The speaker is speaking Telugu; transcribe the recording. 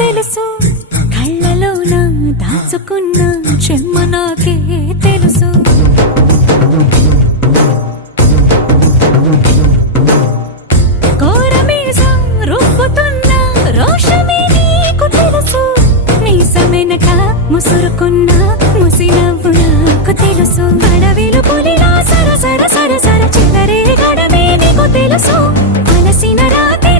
తెలుసు కళ్ళలోన దాచుకున్న చెమ్మ నాకే తెలుసు కోరమీసం రుబ్బుతున్న రోషమే నీకు తెలుసు మీసమెనక ముసురుకున్న ముసినవ్వు నాకు తెలుసు అడవిలు పులిలా సర సర సర సర చిల్లరే గడమే నీకు తెలుసు